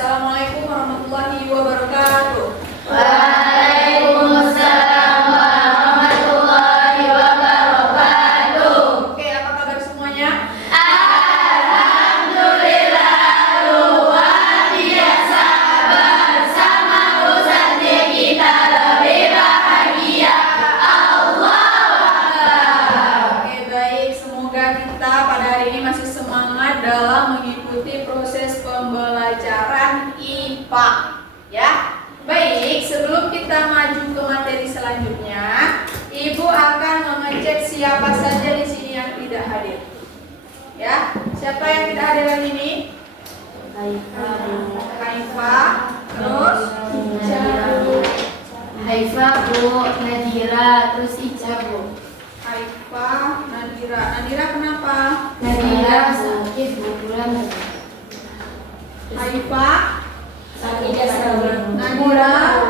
Assalamualaikum warahmatullahi wabarakatuh. Waalaikumsalam warahmatullahi wabarakatuh. Oke, apa kabar semuanya? Alhamdulillah luar biasa, bersama Ustaz kita lebih bahagia. Allahu Akbar. Oke, baik. Semoga kita pada hari ini masih semangat dalam mengikuti proses pembelajaran IPA. Ya. Baik, sebelum kita maju ke materi selanjutnya, Ibu akan mengecek siapa saja di sini yang tidak hadir. Ya, siapa yang tidak hadir hari ini? Haifa, terus Haifa Bu, Nadira, terus Ica Bu. Haifa, Nadira. Nadira kenapa? Nadira sakit 2 bulan. Haifa, Sakit ya sebulan. Nadira,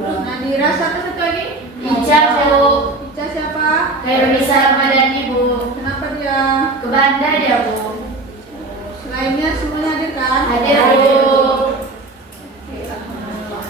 Nadira satu lagi. Ica Bu. Ica siapa? Hermisa Ramadhani Bu. Kenapa dia? Ke Banda dia Bu. Selainnya semuanya hadir kan? Hadir Bu. Oke, alhamdulillah.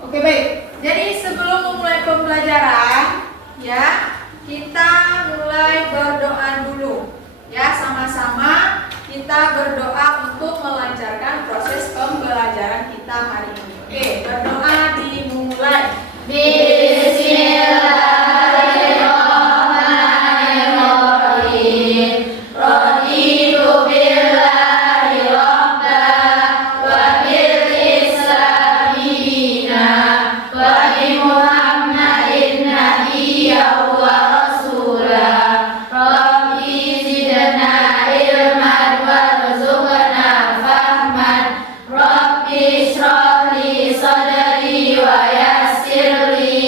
Oke, baik. Jadi sebelum memulai pembelajaran, ya, kita mulai berdoa dulu. Ya, sama-sama kita berdoa untuk melancarkan proses pembelajaran kita hari ini. Oke, berdoa dimulai. Bismillahirrahmanirrahim. Raditu billahi rabba wa bil islami dina wa bi Muhammadin nabiyya wa rasula. Rabbi zidna ilman warzuqna fahman. Rabbi shrah li sadri wa yassir li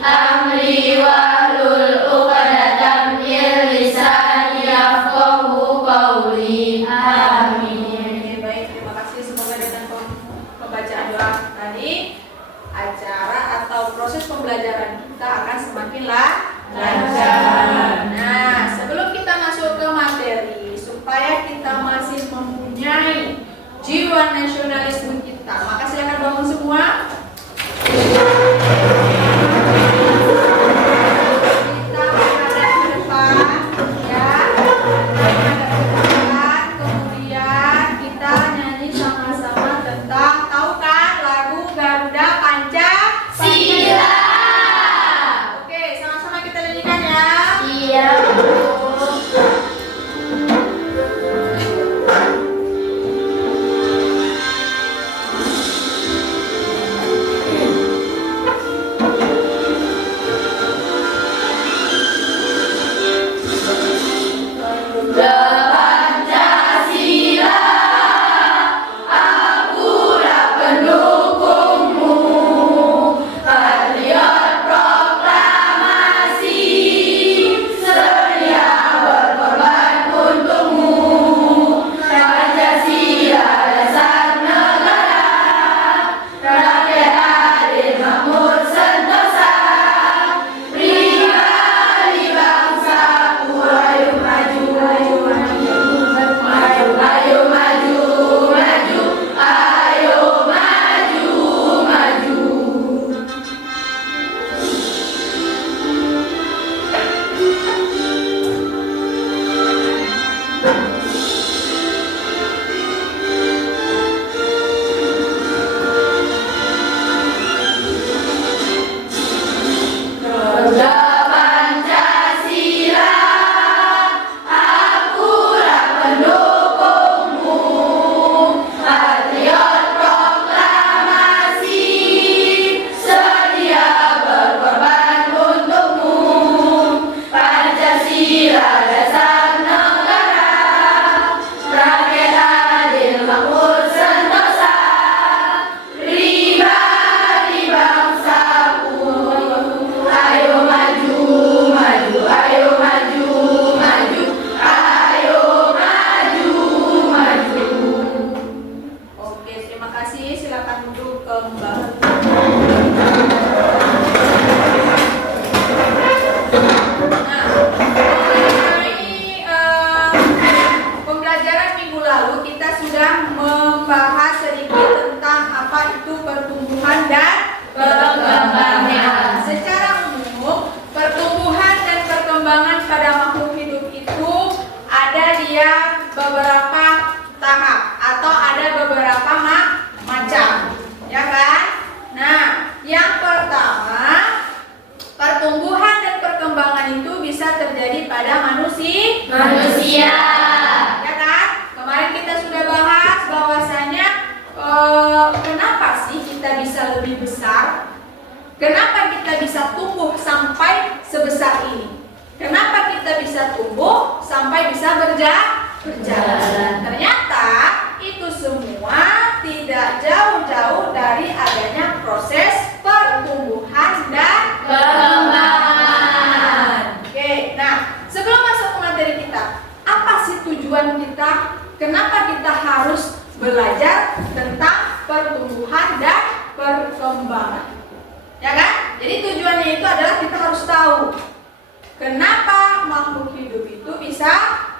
amri wahlul 'uqdatam min lisani yafqahu qawli. Amin. Oke, baik, terima kasih. Semoga dengan pembacaan doa tadi, acara atau proses pembelajaran kita akan semakin lancar. Nah, sebelum kita masuk ke materi, supaya kita masih mempunyai jiwa nasionalisme kita, maka silakan bangun semua. Kita menghadap ke depan, ya. Menghadap ke depan, kemudian kita nyanyi sama-sama tentang, tahu kan lagu Garuda Pancasila? Oke, sama-sama kita nyanyikan ya. Iya Bu. lalu kita sudah membahas sedikit tentang apa itu pertumbuhan dan perkembangan. Secara umum, pertumbuhan dan perkembangan pada makhluk hidup itu ada dia beberapa tahap atau ada beberapa macam, ya kan? Nah, yang pertama, pertumbuhan dan perkembangan itu bisa terjadi pada manusia. Ya kan? Kemarin kita sudah bahas bahwasanya kenapa sih kita bisa lebih besar? Kenapa kita bisa tumbuh sampai sebesar ini? Kenapa kita bisa tumbuh sampai bisa berjalan? Ternyata itu semua tidak jauh-jauh dari adanya proses pertumbuhan dan perkembangan. Oke, nah sebelum masuk ke materi kita, apa sih tujuan kita? Kenapa kita harus belajar tentang pertumbuhan dan perkembangan? Ya kan? Jadi tujuannya itu adalah kita harus tahu kenapa makhluk hidup itu bisa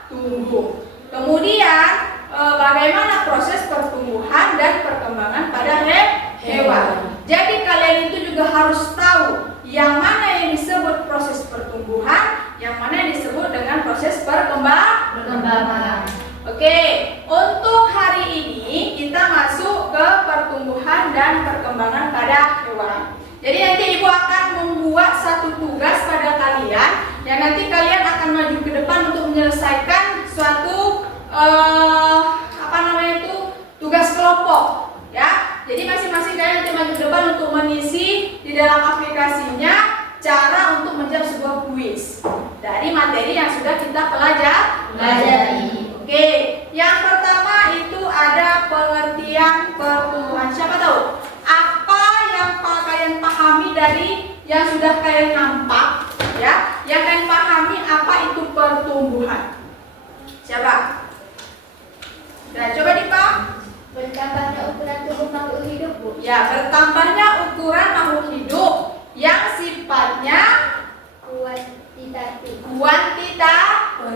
tumbuh. Kemudian bagaimana proses pertumbuhan dan perkembangan pada hewan. Jadi kalian itu juga harus tahu yang mana yang disebut proses pertumbuhan, yang mana yang disebut dengan proses perkembangan. Oke, untuk hari ini kita masuk ke pertumbuhan dan perkembangan pada hewan. Jadi nanti Ibu akan membuat satu tugas pada kalian yang nanti kalian akan maju ke depan untuk menyelesaikan suatu tugas kelompok, ya. Jadi masing-masing kalian nanti maju ke depan untuk mengisi di dalam aplikasinya cara untuk menjawab sebuah kuis dari materi yang sudah kita pelajari. Oke, yang pertama itu ada pengertian pertumbuhan. Siapa tahu apa yang kalian pahami dari yang sudah kalian nampak, ya? Yang kalian pahami apa itu pertumbuhan? Siapa? Nah, coba Dipa. Bertambahnya ukuran tubuh makhluk hidup, Bu. Ya, bertambahnya ukuran makhluk hidup yang sifatnya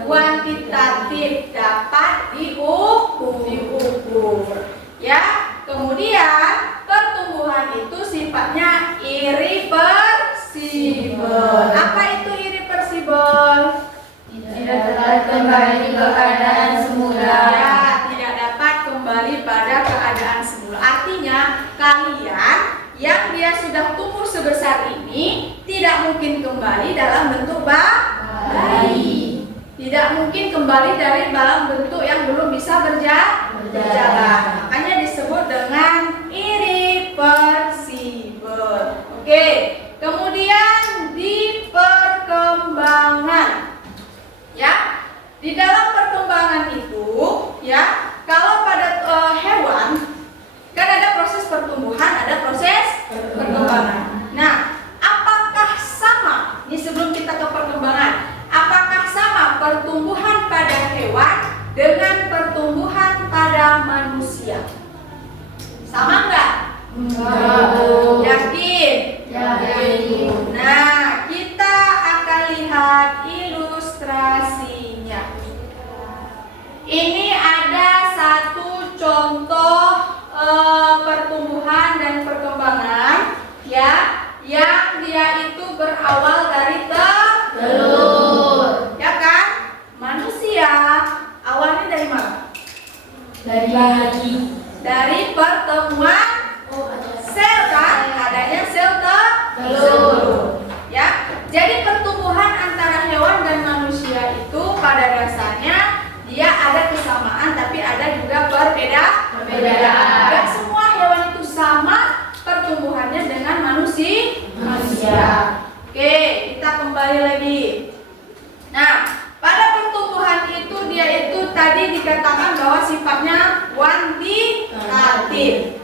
kuantitatif dapat diukur. Ya, kemudian pertumbuhan itu sifatnya irreversibel. Apa itu irreversibel? Tidak dapat kembali ke keadaan semula. Ya, tidak dapat kembali pada keadaan semula. Artinya kalian yang dia sudah tumbuh sebesar ini tidak mungkin kembali dalam bentuk bayi. Tidak mungkin kembali dari dalam bentuk yang belum bisa berjalan. Makanya disebut dengan irreversibel. Oke. Kemudian di perkembangan, ya, di dalam perkembangan itu, ya, kalau pada hewan kan ada proses pertumbuhan, ada proses perkembangan. Nah, apakah sama? Ini sebelum kita ke perkembangan, apakah sama pertumbuhan pada hewan dengan pertumbuhan pada manusia? Sama enggak? Yakin? Nah, kita akan lihat ilustrasinya. Ini ada satu contoh pertumbuhan dan perkembangan, ya, yang dia itu berawal dari telur, ya kan? Manusia awalnya dari mana? Dari pertemuan sel, kan? Adanya sel telur. Ya, jadi pertumbuhan antara hewan dan manusia itu pada dasarnya dia ada kesamaan, tapi ada juga perbedaan. Gak semua hewan itu sama pertumbuhannya dengan manusia. Oke, kita kembali lagi. Nah, pada pertumbuhan itu dia itu tadi dikatakan bahwa sifatnya kuantitatif.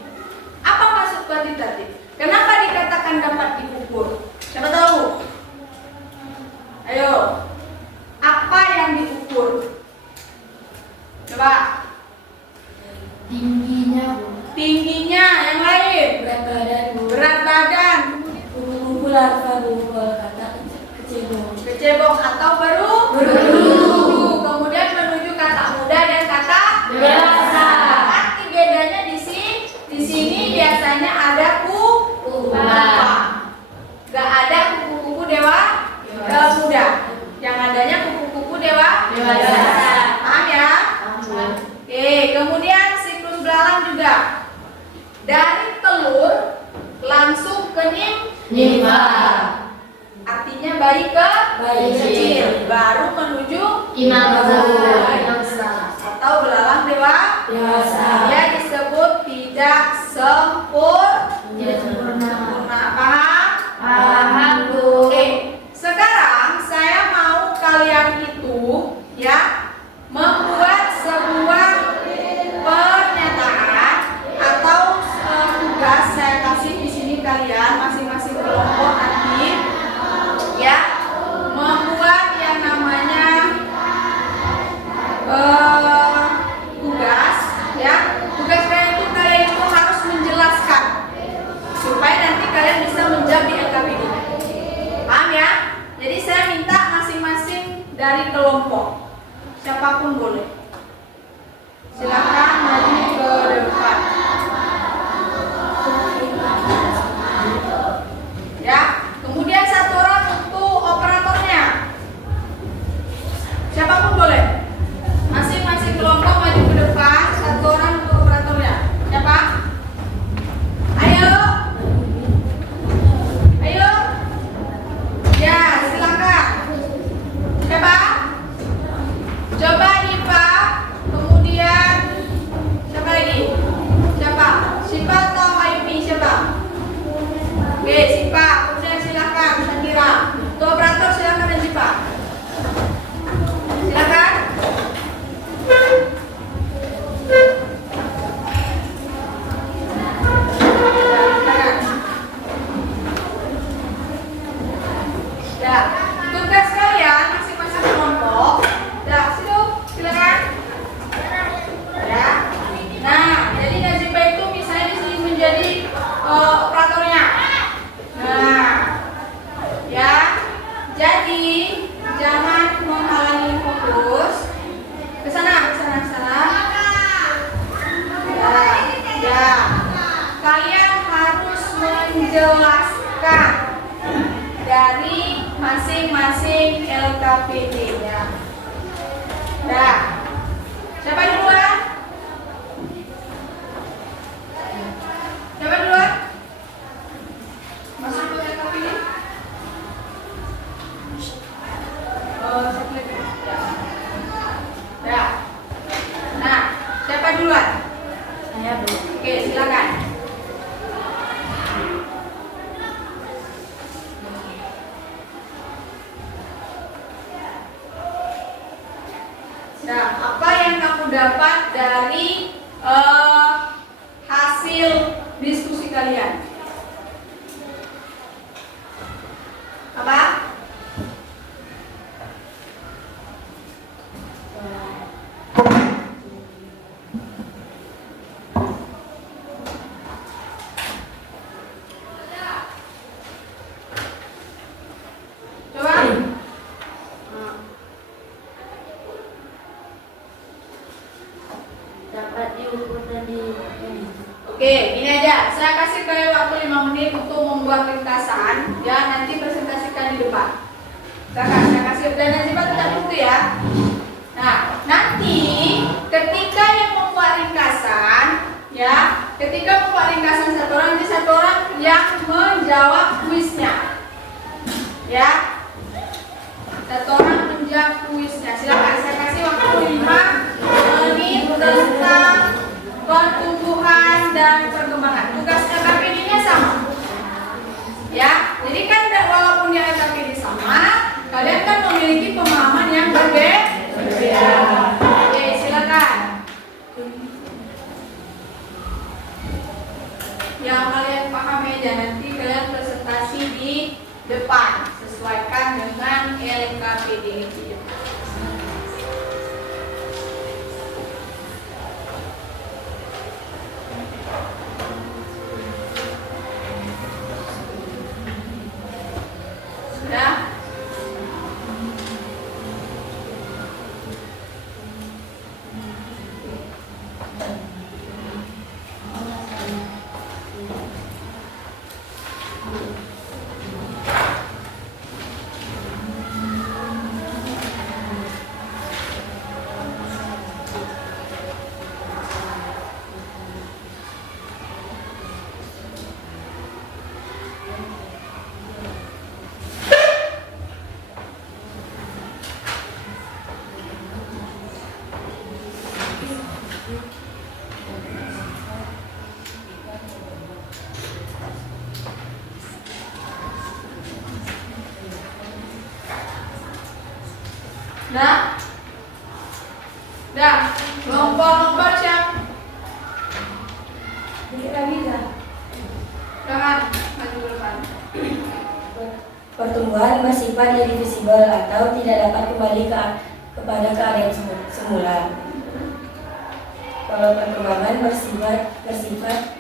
Apa maksud kuantitatif? Kenapa dikatakan dapat diukur? Siapa tahu? Ayo. Apa yang diukur? Coba. Tingginya, yang lain. Berat badan. Kecebong atau beru. Kemudian menuju kata muda dan kata berat. belalang juga. Dari telur langsung ke Nimfa. artinya bayi ke Bayi kecil, baru menuju Imam besar. besar. Atau belalang Dewasa. dia disebut tidak sempurna. Tidak sempurna. Paham? Paham, Bu. Oke, sekarang saya mau kalian itu ya membuat sebuah pernyataan atau tugas. Saya kasih di sini kalian masing-masing kelompok nanti ya membuat yang namanya tugas ya. Tugas kalian itu harus menjelaskan supaya nanti kalian bisa menjawab di LKPD. Paham ya? Jadi saya minta masing-masing dari kelompok, siapapun boleh. Silakan maju ke depan. Ya, kemudian satu orang untuk operatornya. Siapapun boleh. Masing-masing kelompok maju ke depan, satu orang untuk operatornya. Siapa? Ayo. Ayo. Ya, silakan. Siapa? Coba Diva. Kemudian siapa lagi? Siapa? Sipa atau Mayumi? Siapa? Oke, Sipa. Kemudian silakan Shakira. Untuk operator silakan dan Sipa. Silakan. Ya, tugas kalian masing-masing kelompok. Ya, silakan. Ya. Nah, jadi Nazifa itu misalnya di sini menjadi operatornya. Nah, ya. Jadi jangan menghalangi fokus. Ke sana, ke sana, ke sana. Ya. Kalian harus menjelaskan dari masing-masing LKPD-nya. Nah, siapa duluan? Siapa duluan? Masuk ke LKPD? Satu lagi. Ya. Nah, siapa duluan? Saya, Bu. Oke, silakan. Nah, apa yang kamu dapat dari hasil diskusi kalian? Apa? Coba. Dapat diukur dan Oke, ini aja. Saya kasih kalian waktu 5 menit untuk membuat ringkasan. Ya, nanti presentasikan di depan. Saya kasih dan nanti Pak tetap itu ya. Nah, nanti ketika yang membuat ringkasan, ya, ketika membuat ringkasan satu orang, nanti satu orang yang menjawab kuisnya. Ya, satu orang menjawab kuisnya. Silakan saya kasih waktu 5 menit tentang pertumbuhan dan perkembangan. Tugas LKPD-nya sama. Ya, jadi kan walaupun yang LKPD sama, kalian kan memiliki pemahaman yang berbeda. Oke, silakan. Yang kalian pahami aja, nanti kalian presentasi di depan, sesuaikan dengan LKPD itu. Sudah? pertumbuhan bersifat irreversibel atau tidak dapat kembali kepada keadaan semula. Kalau perkembangan bersifat reversibel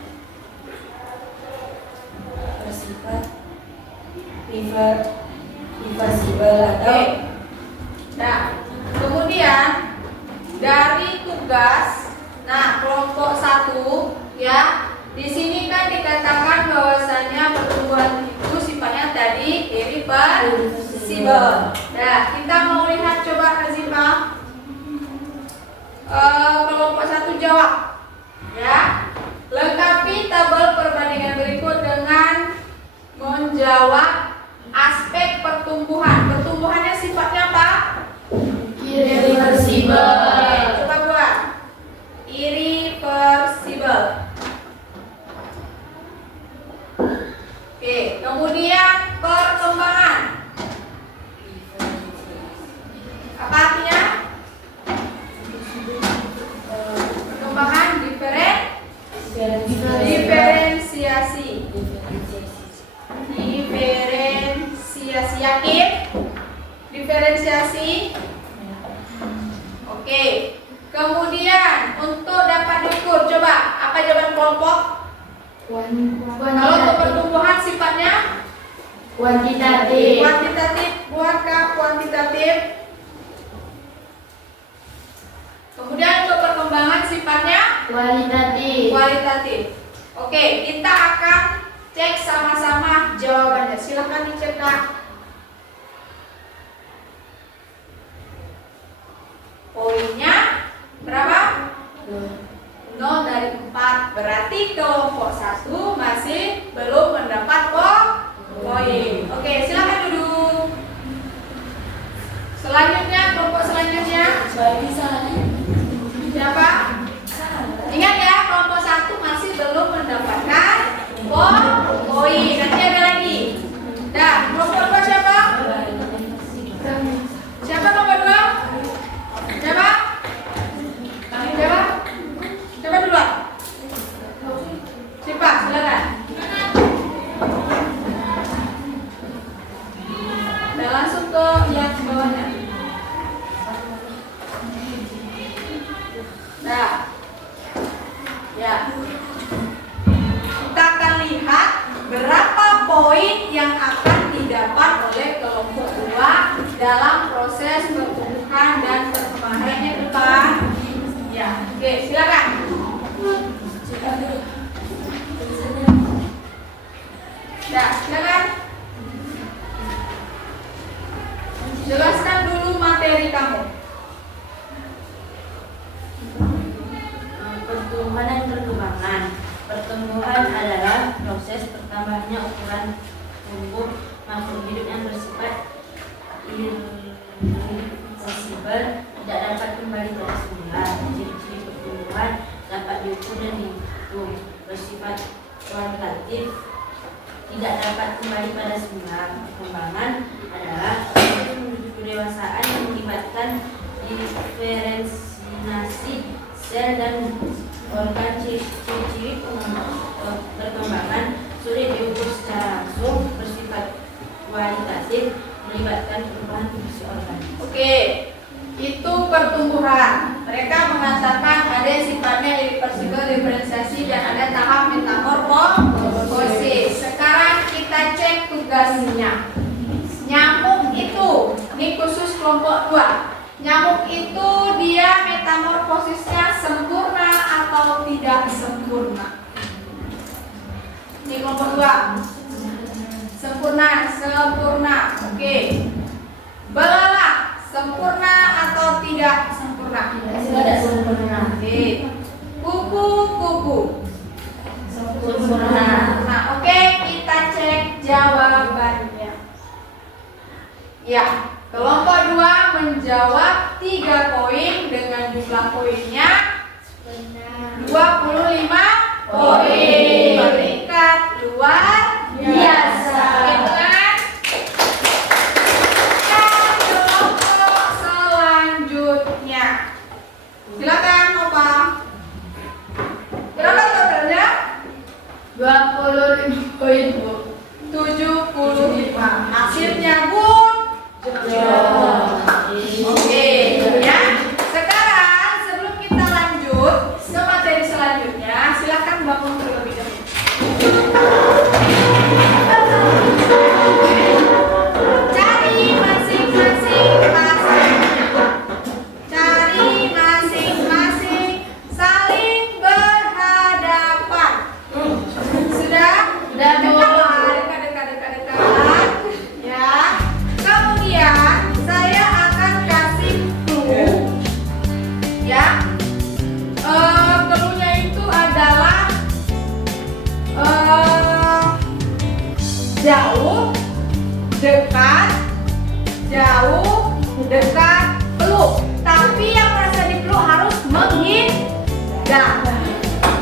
atau Nah, kemudian dari tugas, nah kelompok 1 ya, di sini kan dikatakan bahwasanya pertumbuhan itu sifatnya tadi irreversibel. Nah, kita mau lihat coba Hazifah. Kelompok 1 jawab, ya. Lengkapi tabel perbandingan berikut dengan menjawab aspek pertumbuhan. Pertumbuhannya sifatnya apa? Irreversibel. Oke, coba buat. Irreversibel. Oke, kemudian perkembangan. Apa artinya? Perkembangan diferensiasi. Diferensiasi, yakin? Diferensiasi. Oke. Kemudian untuk dapat diukur, coba apa jawaban kelompok? Kalau untuk pertumbuhan sifatnya Kuantitatif. kuantitatif, buatkah kuantitatif? Kemudian untuk perkembangan sifatnya Kualitatif. kualitatif. Oke, kita akan cek sama-sama jawabannya. Silakan dicek, Kak. Poinnya berapa? 0 dari 4. Berarti kelompok 1 masih belum mendapat poin. Oke, silakan duduk. Selanjutnya, kelompok selanjutnya siapa? Ingat ya, kelompok 1 masih belum mendapatkan poin. Nanti ada lagi. Dah, kelompok 2 siapa? Siapa kelompok 2? Siapa? Siapa? Siapa duluan? Siapa? Silakan. Dan langsung ke yang bawahnya. Nah, ya. Kita akan lihat berapa poin yang akan didapat oleh kelompok 2 dalam proses pertumbuhan dan perkembangannya ke depan. Ya, oke, silakan. Ya, silakan. Jelaskan dulu materi kamu. Pertumbuhan dan perkembangan. Pertumbuhan adalah proses bertambahnya ukuran tumbuh makhluk hidup yang bersifat irreversibel, tidak dapat kembali pada semula. Ciri-ciri pertumbuhan dapat diukur dan dihitung. Bersifat kualitatif, tidak dapat kembali pada semula. Perkembangan adalah proses menuju kedewasaan yang melibatkan diferensiasi sel dan organ. Ciri-ciri perkembangan sulit diukur secara langsung, bersifat kualitatif, melibatkan perubahan fungsi organ. Oke, itu pertumbuhan. Mereka mengatakan ada yang sifatnya irreversibel, diferensiasi, dan ada tahap metamorfosis. Sekarang kita cek tugasnya. Nyamuk itu, ini khusus kelompok 2. Nyamuk itu dia metamorfosisnya sempurna atau tidak sempurna? Ini kelompok 2. Sempurna. Oke. Belalak sempurna atau tidak sempurna? Tidak sempurna. Oke. Kupu-kupu Sempurna. Nah, oke, kita cek jawabannya. Ya, kelompok 2 menjawab 3 poin dengan jumlah poinnya 25 poin. Peringkat luar biasa. Gitu kan? Dan kelompok selanjutnya. Silakan, Opa. Berapa totalnya? 25 poin, Bu. 75. Hasilnya good. Oke, ya. Sekarang sebelum kita lanjut ke materi selanjutnya, silakan bangun terlebih dahulu. Cari masing-masing pasangannya. Cari masing-masing saling berhadapan. Sudah? Sudah, Bu. Dekat. Ya. Kemudian saya akan kasih clue. Ya. Clue-nya itu adalah jauh, dekat, peluk. Tapi yang merasa dipeluk harus menghindar.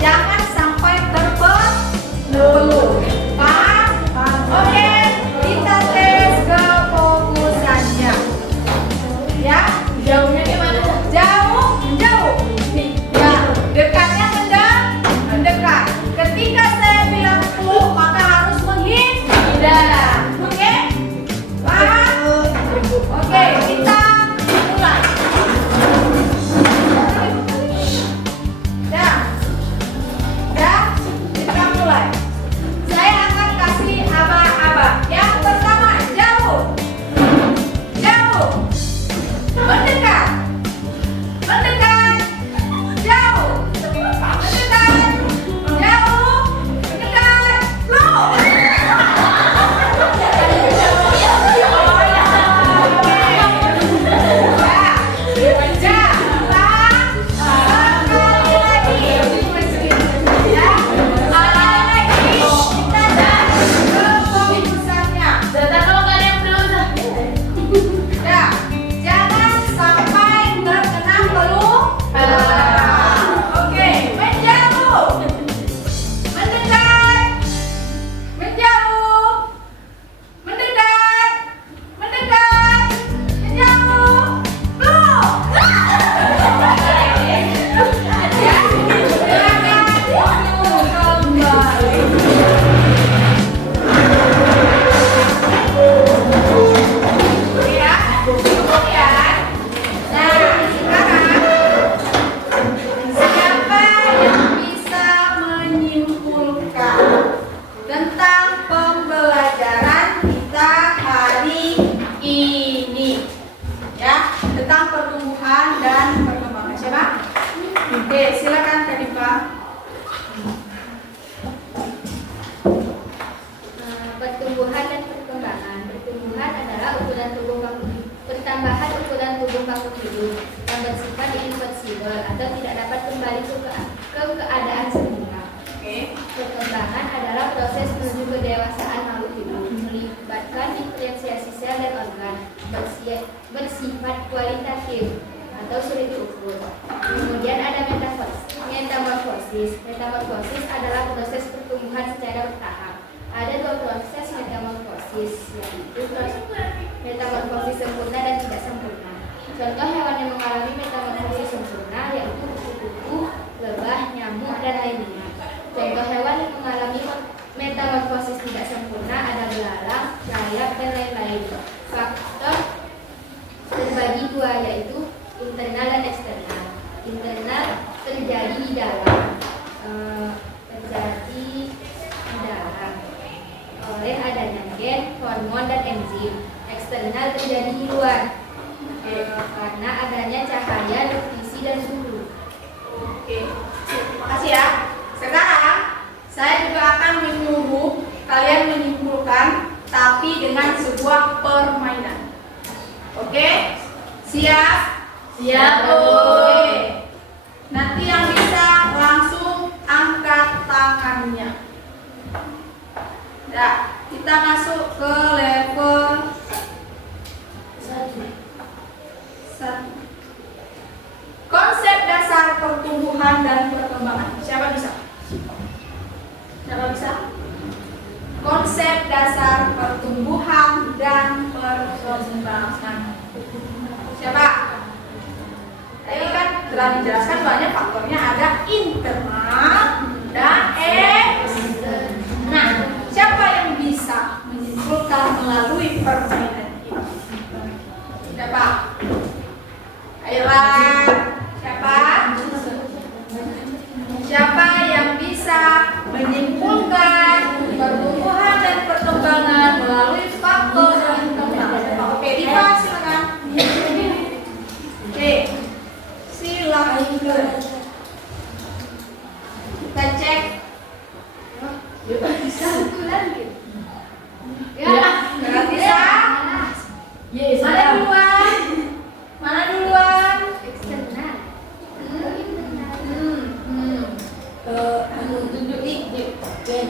Jangan sampai terpeluk. Paham? Oke, kita tes kefokusannya. Ya, Jauhnya gimana? jauh. Ya, dekatnya mendekat. Ketika saya bilang peluk, maka harus menghindar. Oke? Paham? Oke, kita mulai. Dah, kita mulai. Saya akan kasih aba-aba. Yang pertama, jauh, mendekat, jauh, mendekat, peluk. Zata kalau nggak ada yang belum Zah. Jangan sampai terkena peluk. Oke, menjauh, mendekat, menjauh, mendekat, menjauh, peluk. Ya, silakan kembali. Ya, kemudian, sekarang siapa yang bisa menyimpulkan tentang pembelajaran kita hari ini? Ya, tentang pertumbuhan dan perkembangan. Siapa? Oke, silakan Kak Diva. Pertumbuhan dan perkembangan. Pertumbuhan adalah ukuran tubuh makhluk pertambahan ukuran tubuh makhluk hidup yang bersifat irreversibel atau tidak dapat kembali ke keadaan semula. Oke. Perkembangan adalah proses menuju kedewasaan makhluk hidup, melibatkan diferensiasi sel dan organ, bersifat kualitatif atau sulit diukur. Kemudian ada metamorfosis. Metamorfosis adalah proses pertumbuhan secara bertahap. Ada dua proses metamorfosis, yaitu metamorfosis sempurna dan tidak sempurna. Contoh hewan yang mengalami metamorfosis sempurna yaitu kupu-kupu, lebah, nyamuk, dan lainnya. Contoh hewan yang mengalami metamorfosis tidak sempurna ada belalang, rayap, dan lain-lain. Faktor terbagi dua yaitu internal dan eksternal. Internal terjadi di dalam, oleh adanya gen, hormon, dan enzim. Eksternal terjadi di luar, karena adanya cahaya, nutrisi, dan suhu. Oke, terima kasih ya. Sekarang saya juga akan menyuruh kalian menyimpulkan, tapi dengan sebuah permainan. Oke, siap? Siap, Bu. Oke. Nanti yang bisa langsung angkat tangannya. Ya, kita masuk ke level 1. Konsep dasar pertumbuhan dan perkembangan. Siapa bisa? Konsep dasar pertumbuhan dan perkembangan. Siapa? Tadi kan telah dijelaskan banyak faktornya, ada internal dan eksternal. Nah, siapa yang bisa Siapa yang bisa menyimpulkan pertumbuhan dan perkembangan melalui faktor internal? Oke, Diva silakan. Oke, silakan. Kita cek. Satu lagi. Nggak bisa. Yes. Mana duluan? Mana duluan? Eksternal. Tunjuk di Ben.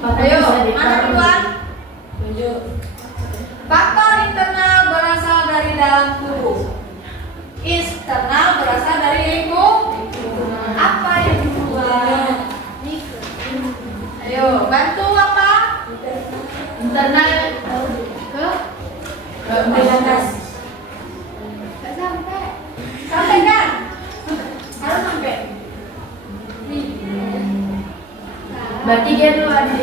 Ayo, mana duluan? Tunjuk. Faktor internal berasal dari dalam tubuh. Eksternal berasal dari lingkup. Apa yang duluan? Ayo, bantu apa? Internal ke Atas. nggak sampai. Sampai kan? Harus sampai. Berarti dia tuh ada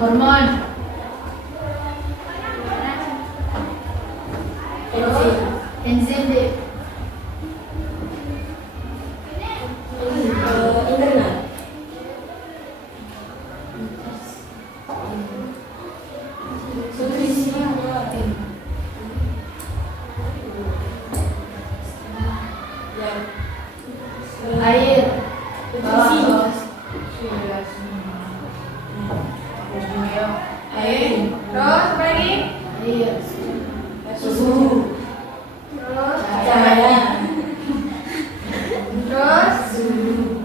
hormon. Enzim deh. Internal. Air. Air. Terus apa lagi? Air. Suhu. Terus Cahaya. terus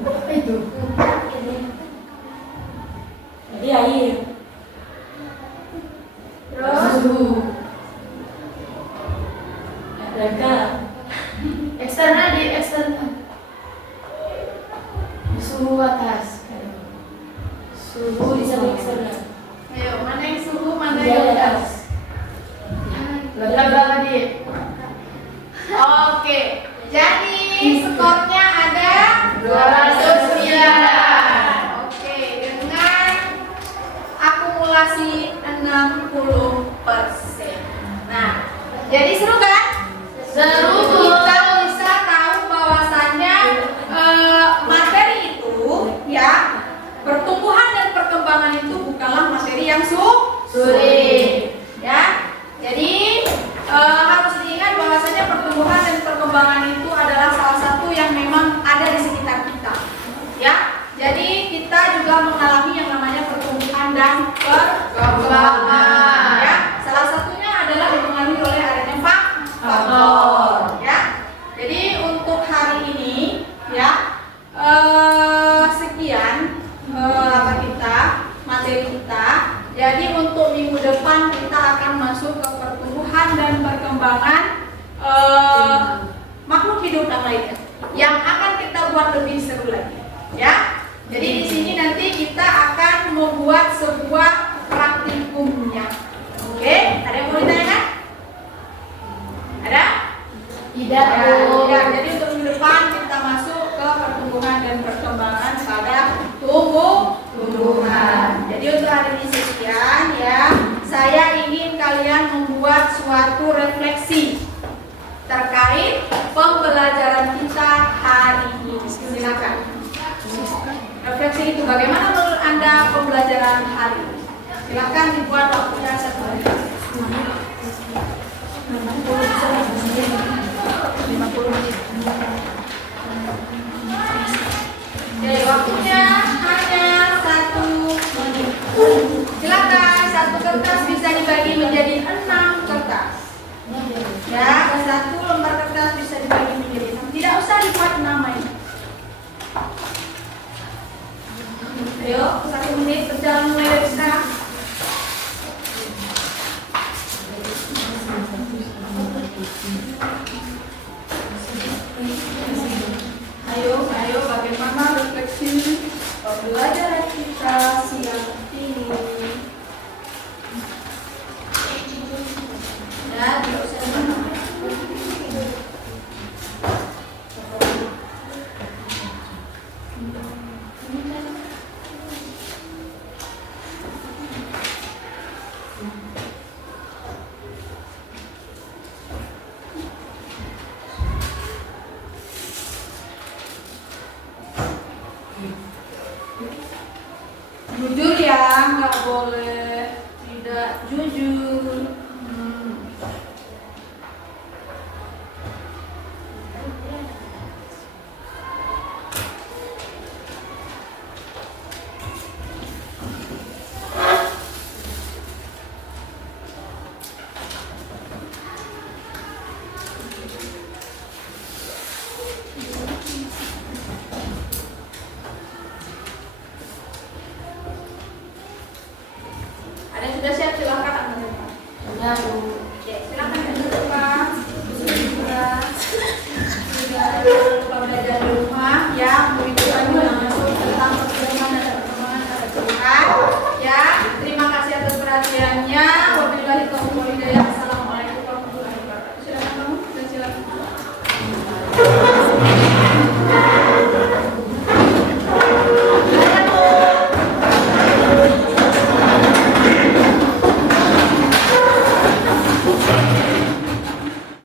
Apa itu? Jadi air. terus Suhu. Reka. Eksternal di eksternal. Suhu atas. Suhu di samping eksternal. ayo, mana yang suhu, mana Di yang atas. Letak berapa dia? Oke, jadi skornya ada 209. Oke, dengan akumulasi 60%. Nah, jadi seru kan? Seru. Kita bisa tahu bahwasannya materi itu ya, pertumbuhan dan perkembangan itu bukanlah materi yang Sulit. ya. Jadi harus diingat bahwasanya pertumbuhan dan perkembangan itu adalah salah satu yang memang ada di sekitar kita. Ya. Jadi kita juga mengalami yang namanya pertumbuhan dan perkembangan. Ya. Salah satunya adalah dipengaruhi oleh adanya faktor. Ya. Jadi untuk hari ini ya sekian materi kita. Jadi untuk minggu depan kita akan masuk ke pertumbuhan dan perkembangan makhluk hidup yang lainnya, yang akan kita buat lebih seru lagi, ya. Jadi di sini nanti kita akan membuat sebuah praktikumnya. Oke, ada yang mau ditanyakan? Ada? Tidak. Ya, jadi untuk minggu depan kita masuk ke pertumbuhan dan perkembangan pada tumbuhan. Jadi untuk hari ini sekian ya. Saya ingin kalian membuat suatu refleksi terkait pembelajaran kita hari ini. Silakan. Refleksi itu bagaimana menurut Anda pembelajaran hari ini? Silakan dibuat waktunya 1 menit. 50 menit. Jadi waktunya hanya 1 menit. Silakan, satu kertas bisa dibagi menjadi 6 kertas. Ya, satu lembar kertas bisa dibagi menjadi 6. Tidak usah dibuat namanya. Ayo, 1 menit berjalan mulai dari sekarang. Ayo, bagaimana refleksi pembelajaran kita siang ini? Ya, tidak usah nama. nggak boleh tidak jujur. Ada yang sudah siap, silahkan. Sudah, Bu.